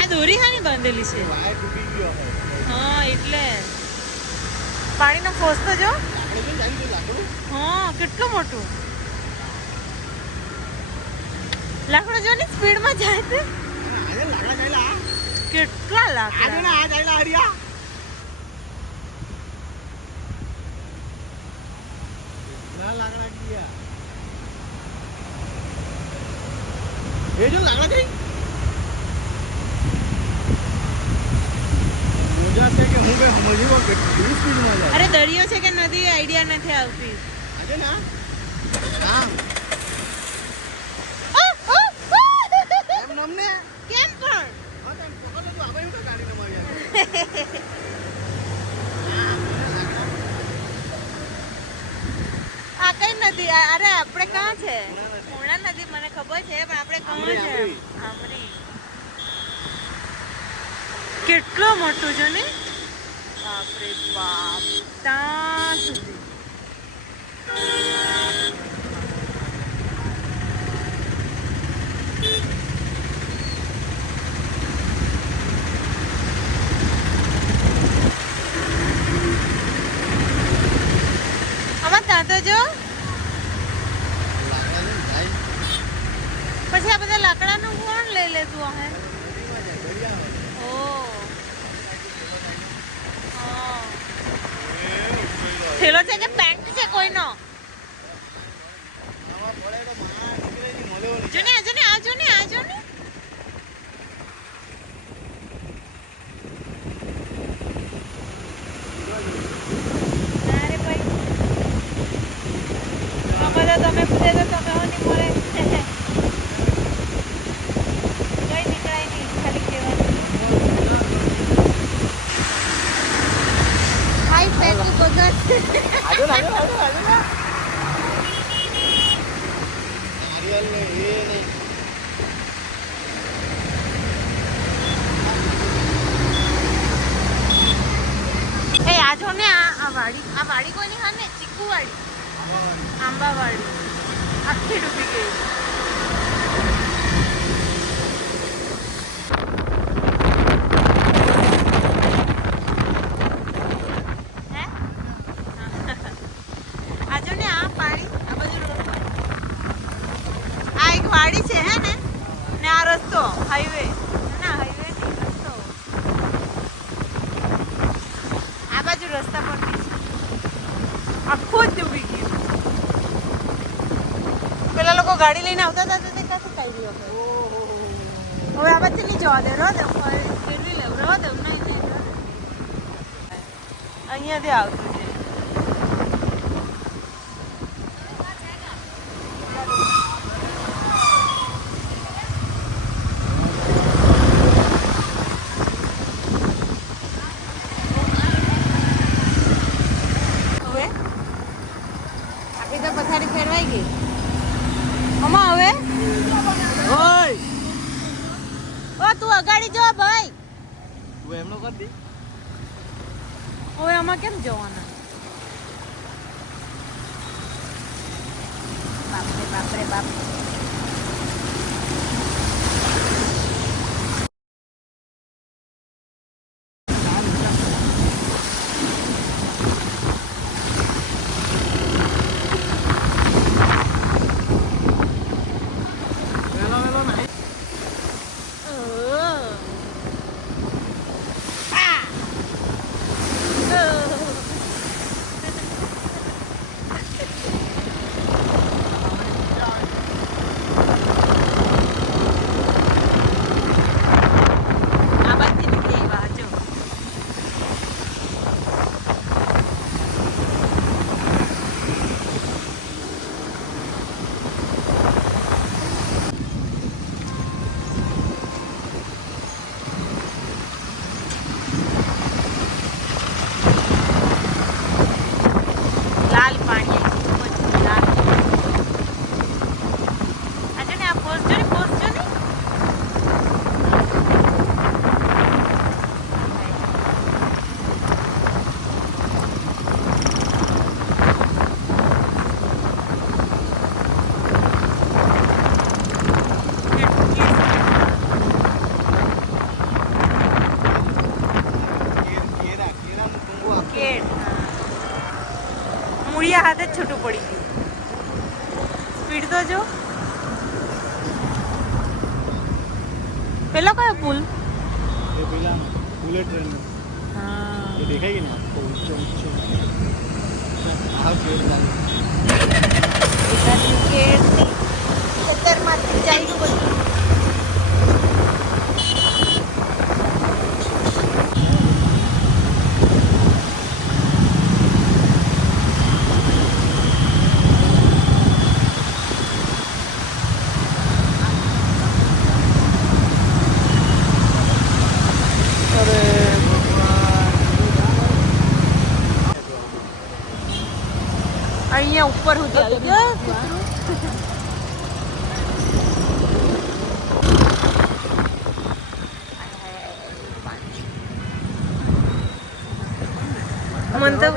આ દોરી હાની બાંધેલી છે? હા એટલે. પાણીનો ફોર્સ તો જો. હા કેટલું મોટું? લાકડો જો ને સ્પીડમાં જાય છે કેટલા લાકડા? લાકડા સમજ્યું કેટલી સ્પીડમાં જાય? અરે દરિયો છે કે નદી આઈડિયા નથી આવતી. આજે ના? હા. કેમ પણ? લાકડા. આ કઈ નથી અરે આપણે ક્યાં છે પૂર્ણા નદી મને ખબર છે પણ આપણે કાં આમરી, છે આમરી. આમરી કેટલો મોટો છે ને બાપરે બાપ ત્યાં સુધી આમાં ત્યાં તો જો લાકડા છે ને, જાય. પછી આ બધા લાકડાનું કોણ લઈ લેતું હે? ઓ. થેલો છે કે પેન્ટ છે કોઈનો આવા પડે તો માણસ નીકળે નહીં, મળે ઓલી. જો ને આજો ને આજો ને આજો ને અરે ભાઈ આમાં તો તમે પૂછે તો તમે હો નહીં મળે કઈ નીકળાય નહીં ખાલી કહેવાનું હાઈ પેટુ બગત આજો ને, આજો ને, આજો ને, આજો ને. નારિયેળ ને એ નહીં. એ આજો ને આ આ વાડી આ વાડી કોની હા ને ચીકુ વાડી આંબા વાડી આખી ડૂબી ગઈ વાડી છે હે ને ને આ રસ્તો હાઈવે ના હાઈવે રસ્તો આ બાજુ રસ્તા પરથી આખું જ ડૂબી ગાડી લઈને આવતા હતા તો તે ક્યાંથી કાઢી વગર હવે આ બાજુ નહીં જવા દે દે ફેરવી લેવ રહો દે નહીં. અહીંયાથી આવતું છે. પથારી ફેરવાઈ ગઈ. અમા હવે ઓય! ઓ તું અગાડી જો ભાઈ તું એમનો કર દી. આમાં કેમ જવાના બાપરે બાપરે બાપ છૂટું પડી ગયું સ્પીડ તો જો પેલો કયો પુલ એ પેલા બુલેટ ટ્રેન હા એ દેખાય કે ને આખો ઊંચો ઊંચો આ કેવું લાગે અહીંયા ઉપર સુધી આવી ગયો. મન તો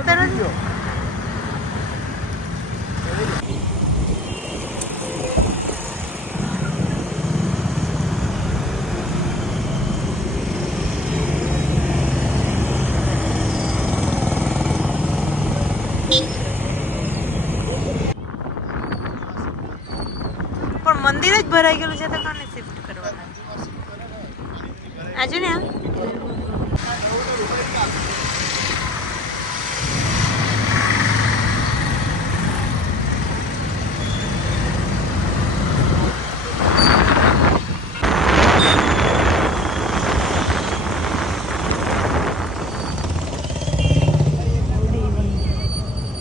ભરાઈ ગયેલું છે તો કાને શિફ્ટ કરવાના આજે ને આ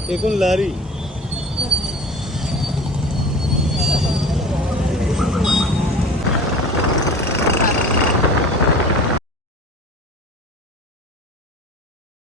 એ કોણ લારી